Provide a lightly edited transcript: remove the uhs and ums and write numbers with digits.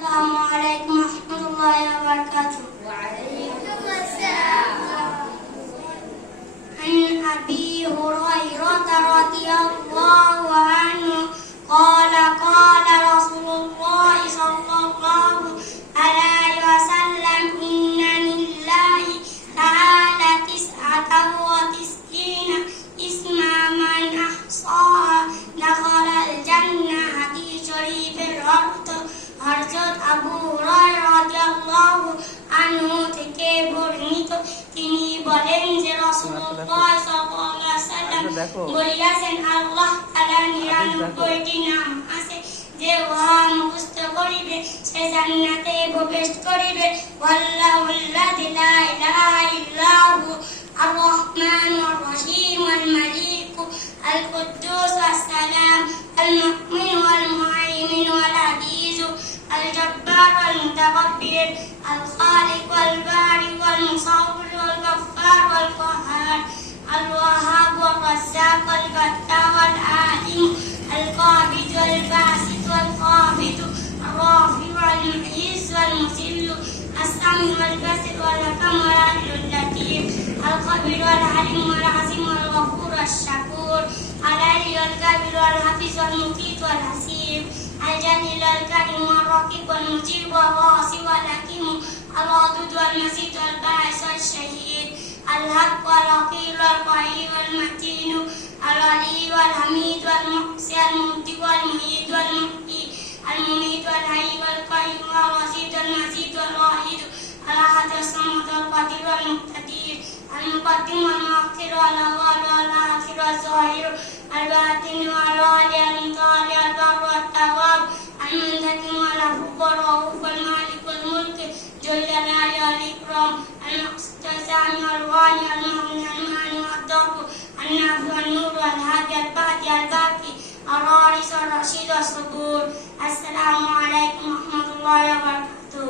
السلام عليكم ورحمة الله وبركاته. وعليكم السلام. عن أبي هريرة رضي الله عنه قال قال رسول الله صلى الله عليه وسلم إن لله تعالى 99 اسما من أحصاها دخل الجنة. হাদিস শরীফের অর্থ হযরত আবু হুরায়রা রাদিয়াল্লাহু আনহু থেকে বর্ণিত। তিনি বলেন যে রাসূলুল্লাহ সাল্লাল্লাহু আলাইহি ওয়াসাল্লাম বলেছেন, আল্লাহ তাআলার 99টি নাম আছে, যে উহা মুখস্থ করিবে সে জান্নাতে প্রবেশ করিবে। ওয়াল্লাহুল্লাযী লা ইলাহা ইল্লা হু আর-রাহমান আর-রাহিম আল-মালিক আল-কুদ্দুস আস-সালাম আল-মুমিন ওয়াল-মুহাইমিন ওয়াল-আযীজ الجبار والمتكبر الخالق والبارئ والمصور والغفار والقهار الوهاب والرزاق والفتاح والعالم القابض والباسط والقابض الرافع والمعز والمذل السميع والبصير والحكم والعدل اللطيف الخبير والعليم والعظيم والغفور الشكور العلي والكبير والحفيظ والمقيت والحسيب الجليل الكريم والرقيب والمجيب والواصي والحكيم الودود والمجيد والباعث والشهيد الحق والوكيل والقوي والمتين الولي والحميد والمحصي المبدئ والمعيد والمحيي المميت والحي والقيوم والرشيد والمجيد والواحد الأحد الصمد القدير والمقتدر المقدم والمؤخر والأول والآخر والظاهر الباطن والوالي المطالع البر والتواب المنتقم والعفو والرؤوف والمالك الملك ذو الجلال والإكرام المقصد السامي والغني المغني المانع والضر النافع والنور والهادي البادي الباقي الوارث الرشيد الصبور. السلام عليكم ورحمة الله وبركاته.